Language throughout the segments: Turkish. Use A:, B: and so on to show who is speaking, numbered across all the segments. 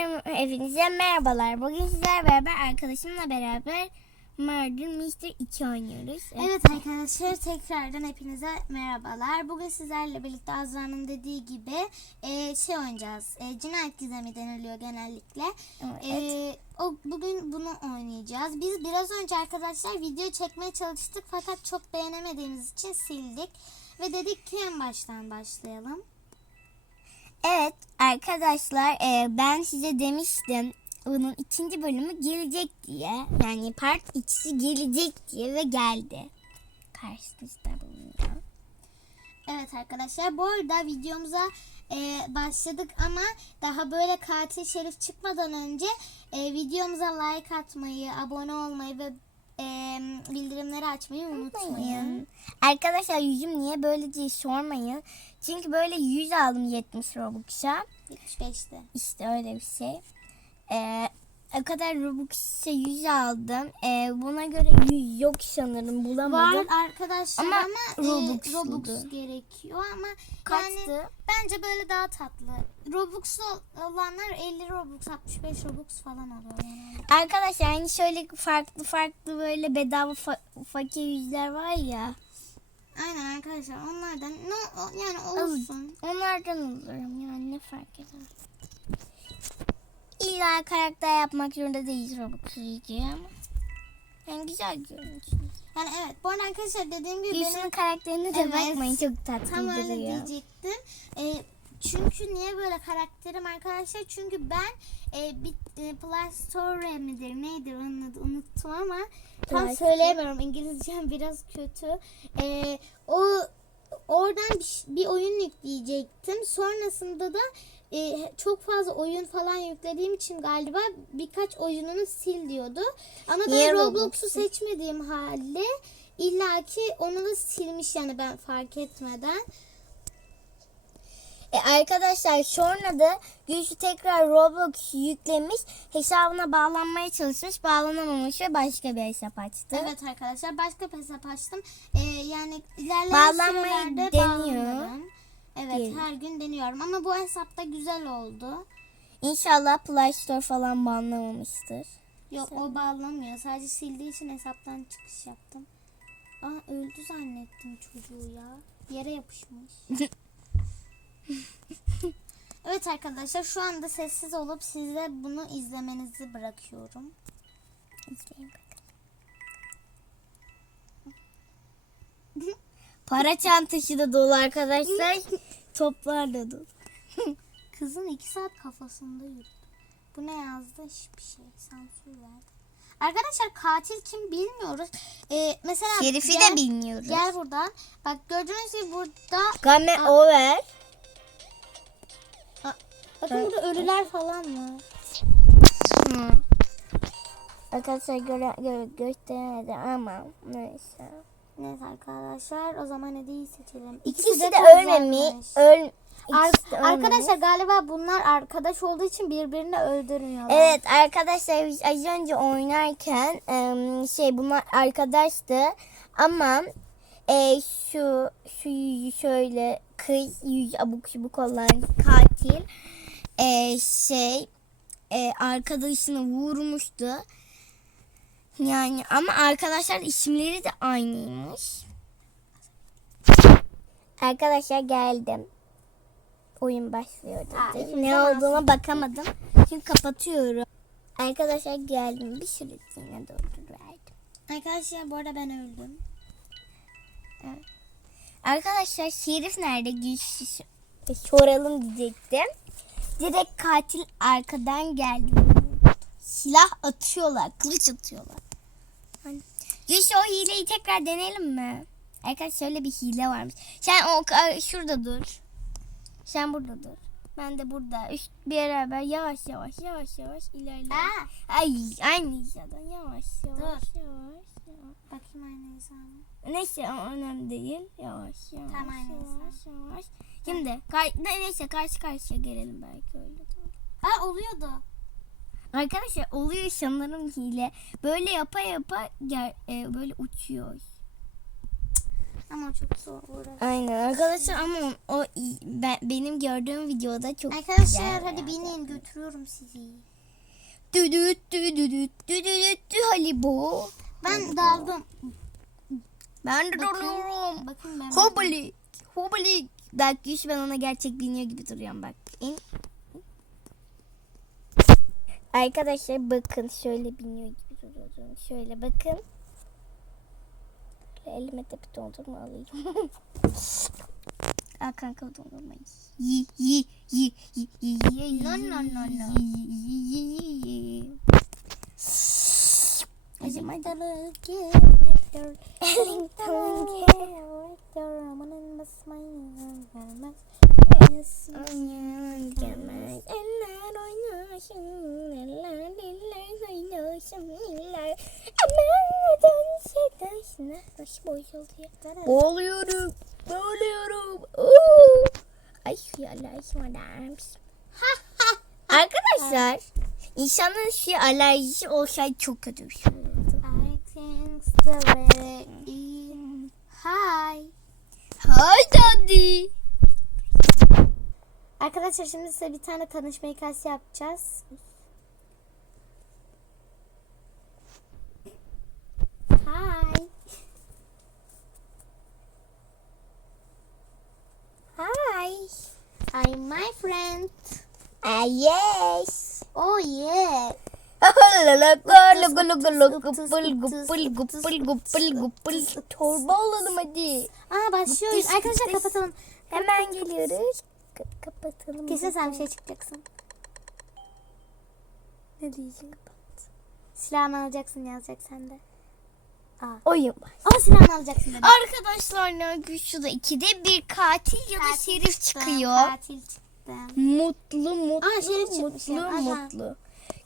A: Hepinize merhabalar. Bugün sizlerle beraber arkadaşımla beraber Murder Mystery 2 oynuyoruz.
B: Evet arkadaşlar tekrardan hepinize merhabalar. Bugün sizlerle birlikte Azra'nın dediği gibi e, şey oynayacağız. E, cinayet gizemi deniliyor genellikle.
A: Evet.
B: E, o bugün bunu oynayacağız. Biz biraz önce arkadaşlar video çekmeye çalıştık fakat çok beğenemediğimiz için sildik ve dedik ki en baştan başlayalım.
A: Evet arkadaşlar e, ben size demiştim bunun ikinci bölümü gelecek diye. Yani part ikisi gelecek diye ve geldi. Karşınızda bulunuyor.
B: Evet arkadaşlar bu arada videomuza e, başladık ama daha böyle katil şerif çıkmadan önce e, videomuza like atmayı, abone olmayı ve e, bildirimleri açmayı unutmayın.
A: Unutmayın. Arkadaşlar yüzüm niye böyle diye sormayın. Çünkü böyle 100 aldım 70 Robux'a.
B: 75'te.
A: İşte öyle bir şey. Ee, o kadar Robux'a 100 aldım. Ee, buna göre 100 yok sanırım bulamadım.
B: Var arkadaşlar
A: Ama
B: ama, e,
A: Robux'luydu.
B: Robux gerekiyor ama
A: Kaçtı?
B: yani bence böyle daha tatlı. Robux'lu olanlar 50 Robux, 65 Robux falan oluyor yani.
A: Arkadaşlar yani şöyle farklı farklı böyle bedava fa- fakir yüzler var ya.
B: Aynen arkadaşlar onlardan ne o- yani olsun.
A: Onlardan alırım yani ne fark eder. İlla karakter yapmak zorunda değiliz Robux yüzüğü ama. Yani güzel görünüyor.
B: Yani evet bu arada arkadaşlar dediğim gibi benim
A: Gülsün'ün karakterine de
B: Evet.
A: bakmayın çok tatlı
B: Tam öyle
A: duruyor.
B: diyecektim. E, çünkü niye böyle karakterim arkadaşlar? Çünkü ben e, bir e, Play Store midir neydir onun adı unuttum ama tam
A: Play
B: söyleyemiyorum. İngilizcem biraz kötü. E, o oradan bir, bir oyun yükleyecektim. Sonrasında da e, çok fazla oyun falan yüklediğim için galiba birkaç oyununu sil diyordu. Ama ben?
A: Roblox'u
B: seçmediğim halde illaki onu da silmiş yani ben fark etmeden.
A: E arkadaşlar sonra da Gülsü tekrar Roblox yüklemiş. Hesabına bağlanmaya çalışmış. Bağlanamamış ve başka bir hesap açtı.
B: Evet arkadaşlar başka bir hesap açtım. Ee, yani ilerleyen
A: Bağlanmayı
B: sürelerde
A: deniyor.
B: bağlanırım. Evet
A: Diyelim.
B: her gün deniyorum ama bu hesapta güzel oldu.
A: İnşallah Play Store falan banlamamıştır.
B: Yok o bağlamıyor. Sadece sildiği için hesaptan çıkış yaptım. Aa öldü zannettim çocuğu ya. Yere yapışmış. evet arkadaşlar şu anda sessiz olup size bunu izlemenizi bırakıyorum.
A: İzleyin. Para çantası da dolu arkadaşlar. Toplar da dolu.
B: Kızın iki saat kafasında yürüdü. Bu ne yazdı? Hiçbir şey. Sansür verdi. Arkadaşlar katil kim bilmiyoruz. Ee, mesela
A: Şerifi
B: gel-
A: de bilmiyoruz.
B: Gel buradan. Bak gördüğünüz gibi burada
A: Game over.
B: Bakın burada ölüler falan var.
A: Hı. Arkadaşlar göre, göre, gösteremedi ama neyse.
B: Neyse arkadaşlar o zaman hediyeyi seçelim.
A: İkisi, de,
B: çok
A: ölmemiş. Öl,
B: Ar-
A: ikisi de
B: arkadaşlar galiba bunlar arkadaş olduğu için birbirini öldürmüyorlar.
A: Evet arkadaşlar biz az önce oynarken şey bunlar arkadaştı ama e, şu şu şöyle kız yüz abuk subuk olan katil e, şey e, arkadaşını vurmuştu. Yani ama arkadaşlar isimleri de aynıymış. Arkadaşlar geldim. Oyun başlıyor dedi.
B: şimdi
A: Ne olduğuna bakamadım. Çünkü kapatıyorum. Arkadaşlar geldim. Bir süreliğine verdim.
B: Arkadaşlar bu arada ben öldüm.
A: Arkadaşlar Şerif nerede? Soralım diyecektim. Direkt katil arkadan geldi. Silah atıyorlar. Kılıç atıyorlar. Hani, o hileyi tekrar deneyelim mi? Arkadaşlar şöyle bir hile varmış. Sen o şurada dur. Sen burada dur. Ben de burada. Üç, beraber yavaş yavaş yavaş yavaş ilerle.
B: Aa,
A: Ay aynı yerden yavaş yavaş
B: Dur.
A: yavaş yavaş.
B: bakayım aynı hesabı.
A: Neyse o önemli değil. Yavaş yavaş
B: Tamam, neyse.
A: yavaş yavaş. Şimdi kar- ne- neyse karşı karşıya gelelim belki öyle. de.
B: Aa oluyordu.
A: Arkadaşlar oluyor sanırım hile. Böyle yapa yapa gel, e, böyle uçuyor.
B: Ama çok zor uğraş.
A: Aynen arkadaşlar ama o, o ben, benim gördüğüm videoda çok
B: Arkadaşlar hadi binin götürüyorum sizi.
A: Düdüt düdüt düdüt dü halibo.
B: Ben daldım.
A: Ben de dalıyorum.
B: Bakın ben.
A: Hobalik. Hobalik. Bak Gülş ben ona gerçek biniyor gibi duruyorum bak. İn. Arkadaşlar bakın şöyle biniyor gibi duruyorum. Şöyle bakın. Elime de bir dondurma alayım. Al kanka o dondurmayı. Yi yi yi yi yi yi
B: No, no, no, no.
A: yi, yi, yi, yi. O zaman da Gelmez eller oynasın, eller diller oynasın, eller Ama dans edersin. Nasıl boyalıyor? Boğuluyorum, boğuluyorum. Oo. Ay. Arkadaşlar, insanların şey alerjisi olsaydı çok kötü bir şey olurdu.
B: I think. Hi.
A: Hi daddy.
B: Arkadaşlar şimdi size bir tane tanışma hikayesi yapacağız. Hi.
A: Hi.
B: I'm my friend.
A: Ah yes.
B: Oh yeah.
A: Torba alalım hadi.
B: Aa başlıyoruz. Arkadaşlar kapatalım.
A: Hemen geliyoruz. Ka- kapatalım.
B: Kesin sen bir şey çıkacaksın.
A: Ne diyeceğim?
B: Silahını alacaksın yazacak sende.
A: Oyun var.
B: Ama silahını alacaksın dedim.
A: Arkadaşlar ne güçlü de ikide bir katil ya da
B: Katil
A: şerif
B: çıktı,
A: çıkıyor.
B: Katil çıktı.
A: Mutlu mutlu
B: Aa, şerif çıkmış
A: mutlu
B: ya. Aha.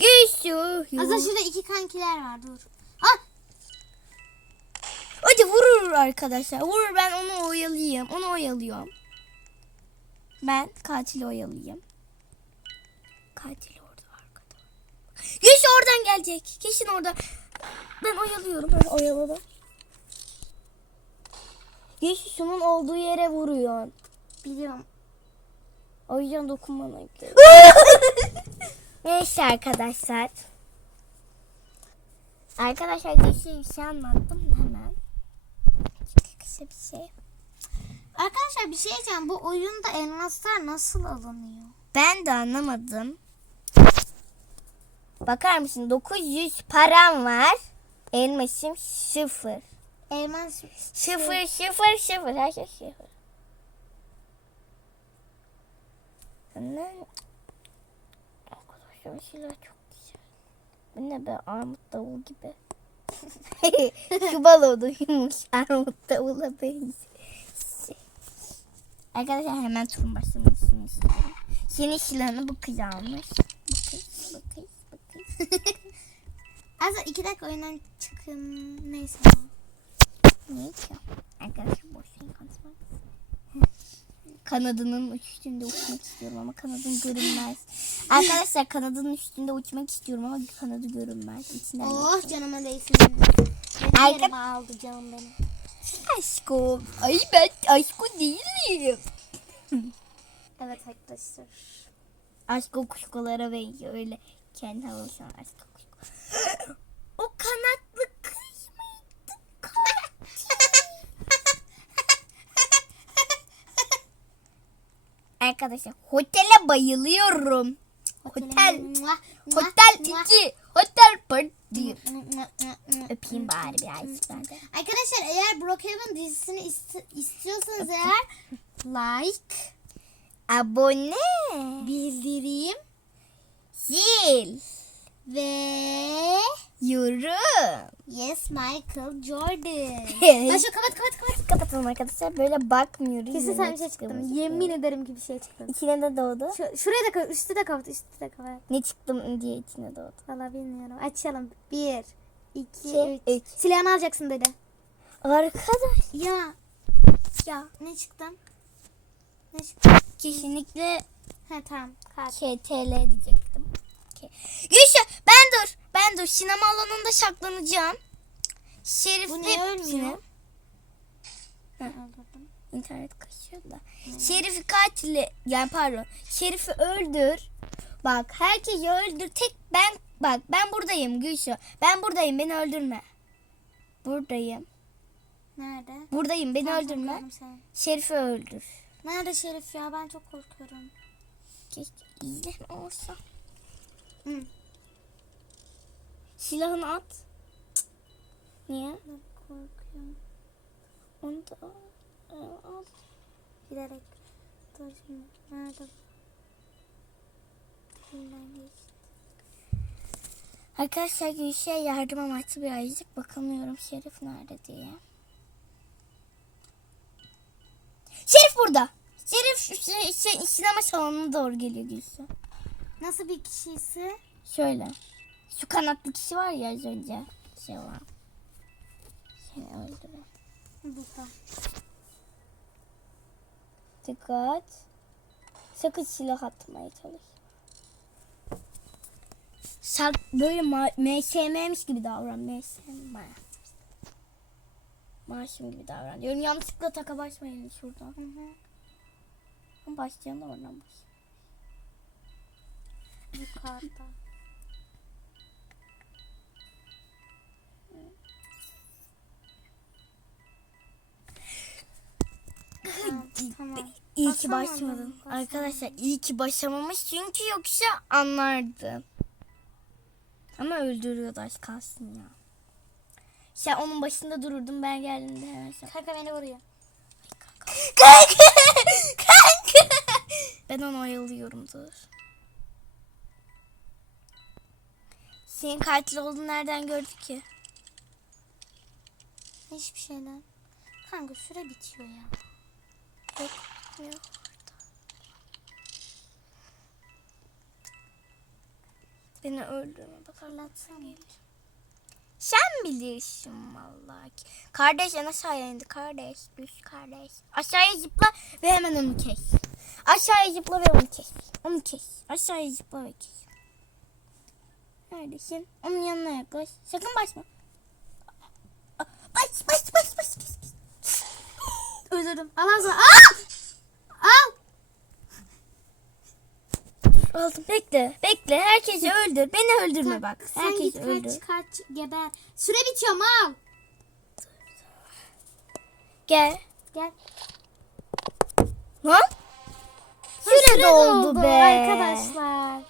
A: Güçlü.
B: Aslında şurada iki kankiler var dur. Ah
A: Hadi vurur arkadaşlar. Vurur ben onu oyalayayım. Onu oyalıyorum. Ben katili oyalayayım. Katil orada arkada. Kesin oradan gelecek. Kesin orada. Ben oyalıyorum. Ben oyaladım. Kesin şunun olduğu yere vuruyorsun.
B: biliyorum.
A: O yüzden dokunmana gerek. Neyse arkadaşlar. Arkadaşlar bir şey anlattım hemen. Kısa bir şey.
B: Arkadaşlar bir şey diyeceğim. Bu oyunda elmaslar nasıl alınıyor?
A: Ben de anlamadım. Bakar mısın? 900 param var. Elmasım sıfır.
B: Elmas
A: Sıfır, sıfır, sıfır. Her şey sıfır. Anne. Bir şeyler çok güzel. Bu ne be armut davul gibi. Şu balonuymuş armut davula benziyor. Arkadaşlar hemen turun başlamasını istiyorum. Yeni silahını bu kız almış. Bu kız, bu kız, bu kız.
B: Aslında iki dakika oyundan çıkın. Neyse.
A: Niye? Arkadaşlar boş verin konuşmak. Kanadının üstünde uçmak istiyorum ama kanadım görünmez. Arkadaşlar kanadının üstünde uçmak istiyorum ama kanadı görünmez. İçinden
B: Oh
A: geçiyor.
B: canıma değsin. Benim aldı canım benim.
A: Aşkım. Ay ben aşkım değilim.
B: Evet arkadaşlar.
A: Aşkım kuşkulara benziyor öyle. Kendi havasına aşkım kuşku. o kanatlı kız mıydı? Arkadaşlar otele bayılıyorum. Otel. Otel tiki. Otel parti. Öpeyim bari birazcık ben.
B: Arkadaşlar eğer Brookhaven dizisini ist- istiyorsanız eğer like,
A: Abone.
B: bildirim
A: Zil.
B: Ve
A: Yorum.
B: Yes Michael Jordan.
A: Evet.
B: Başla kapat kapat kapat.
A: Kapatalım arkadaşlar. Böyle bakmıyoruz.
B: Kesin sen bir şey çıktın. Yemin ederim ki bir şey çıktı.
A: İçine de doğdu.
B: Şu, şuraya da kapat, üstü de kapat, üstü de kapat.
A: Ne çıktım diye içine doğdu.
B: Valla bilmiyorum. Açalım. Bir, iki,
A: İki,
B: üç.
A: üç.
B: Silahını alacaksın dedi.
A: Arkadaş
B: Ya.
A: ya
B: Ne çıktı? Ne çıktı?
A: kesinlikle
B: He tamam. Kaç.
A: KTL diyecektim. Ke- Gülşah ben dur. Ben dur. Sinema alanında saklanacağım. Şerif
B: Bu niye ölmüyor?
A: İnternet kaçıyor da. Şerif'i katili yani pardon. Şerif'i öldür. Bak herkesi öldür. Tek ben bak ben buradayım Gülşah. Ben buradayım beni öldürme. Buradayım.
B: Nerede?
A: Buradayım beni
B: Ben
A: öldürme. Şerif'i öldür.
B: Nerede Şerif ya? Ben çok korkuyorum.
A: Keşke izleme olsa.
B: Hı.
A: Silahını at. Niye?
B: Korkuyorum.
A: Onu da e, al.
B: Giderek. Dur şimdi. Nerede? Elimden geçti.
A: Arkadaşlar Gülşah'a yardım amaçlı birazcık bakamıyorum Şerif nerede diye. Şerif burada. Şerif şu şey, şey, sinema salonuna doğru geliyor Gülşah.
B: Nasıl bir kişisi?
A: Şöyle. Şu kanatlı kişi var ya az önce. Şey var. Seni öldüren.
B: Burada.
A: Dikkat. Sakın silah atmaya çalış. Sak böyle MSM'miş gibi davran. MSM. Maaşım gibi davran. Diyorum yanlışlıkla taka başmayın şuradan.
B: Hı hı.
A: Da oradan baş.
B: Yukarıda. Tamam.
A: İyi ki başlamadım. Arkadaşlar iyi ki başlamamış çünkü yoksa anlardım. Ama öldürüyordu az kalsın ya. Sen onun başında dururdun ben geldiğimde hemen.
B: Kanka beni vuruyor.
A: Kanka! Kanka! Ben onu oyalıyorum dur. Senin katil olduğunu nereden gördü ki?
B: Hiçbir şeyden. Kanka süre bitiyor ya.
A: Yok. Beni öldürme bak.
B: Fırlatsana.
A: Sen bilirsin vallahi. ki. Kardeş en aşağıya indi. Kardeş, düş kardeş. Aşağıya zıpla ve hemen onu kes. Aşağıya zıpla ve onu kes. Onu kes. Aşağıya zıpla ve kes. Neredesin? Onun yanına yaklaş. Sakın basma. Bas bas bas bas.
B: Öldürdüm. Al ağzına. Al! Al!
A: Aldım bekle. Bekle. Herkesi öldür. Beni öldürme bak.
B: Sen
A: Herkesi
B: git
A: öldür.
B: kaç kaç geber. Süre bitiyor mal.
A: Gel.
B: Gel.
A: Lan? Süre,
B: Süre
A: doldu, be.
B: Arkadaşlar.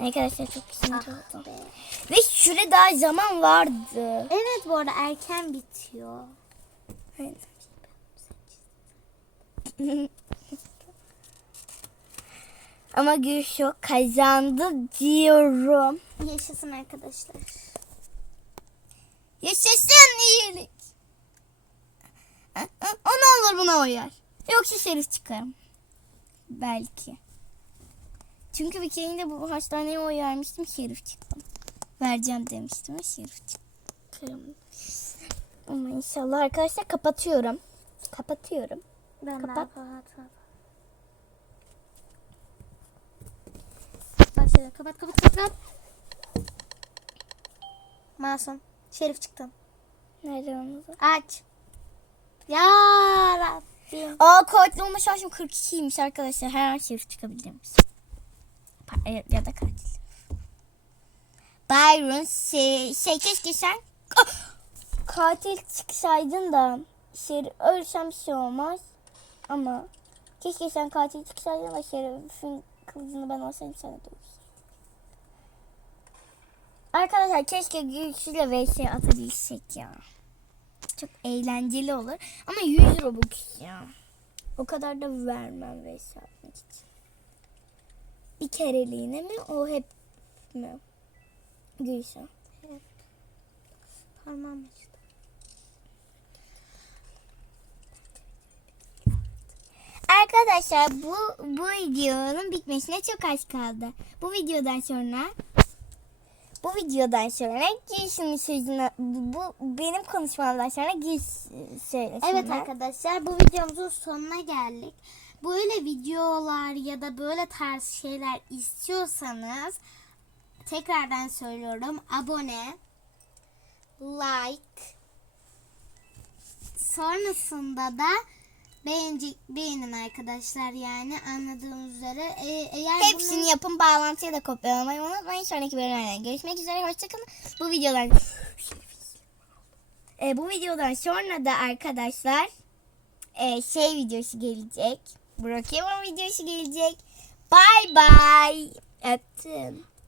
A: Arkadaşlar çok sinir
B: Ah
A: oldum.
B: be.
A: Ve süre daha zaman vardı.
B: Evet bu arada erken bitiyor.
A: Ama Gülşo kazandı diyorum.
B: Yaşasın arkadaşlar.
A: Yaşasın iyilik. O ne olur buna uyar. Yoksa şerif çıkarım. Belki. Çünkü bir kere bu hastaneye oy vermiştim şerif çıktım. Vereceğim demiştim ve şerif çıkarım. Ama inşallah arkadaşlar kapatıyorum. Kapatıyorum.
B: Ben
A: Kapat.
B: Başladı. Kapat kapat kapat. Masum. Şerif çıktın.
A: Nereden onu?
B: Aç. Ya Rabbim.
A: Aa katil olma şansım 42'ymiş arkadaşlar. Her an şerif e, Ya da katil. Byron şey, şey keşke sen Ah! katil çıksaydın da şerif ölsem bir şey olmaz. Ama keşke sen katil çıksaydın da şerifin kılıcını ben olsaydım sana olsaydım. Arkadaşlar keşke güçlüyle vs atabilsek ya. Çok eğlenceli olur. Ama 100 Robux ya. O kadar da vermem vs atmak için. Bir kereliğine mi o hep mi? Gülşah.
B: Parmağım açtı.
A: Arkadaşlar bu bu videonun bitmesine çok az kaldı. Bu videodan sonra bu videodan sonra Gülşah'ın sözünü bu, benim konuşmamdan sonra Gülş söylesin.
B: Evet arkadaşlar bu videomuzun sonuna geldik. Böyle videolar ya da böyle tarz şeyler istiyorsanız tekrardan söylüyorum abone, like, sonrasında da beğenecek beğenin arkadaşlar yani anladığım üzere. E, eğer
A: Hepsini
B: bunu-
A: yapın bağlantıya da kopyalamayı unutmayın. Sonraki bölümlerden görüşmek üzere. Hoşçakalın. Bu videodan e, bu videodan sonra da arkadaşlar e, şey videosu gelecek. Brokeman videosu gelecek. Bye bye. Öptüm.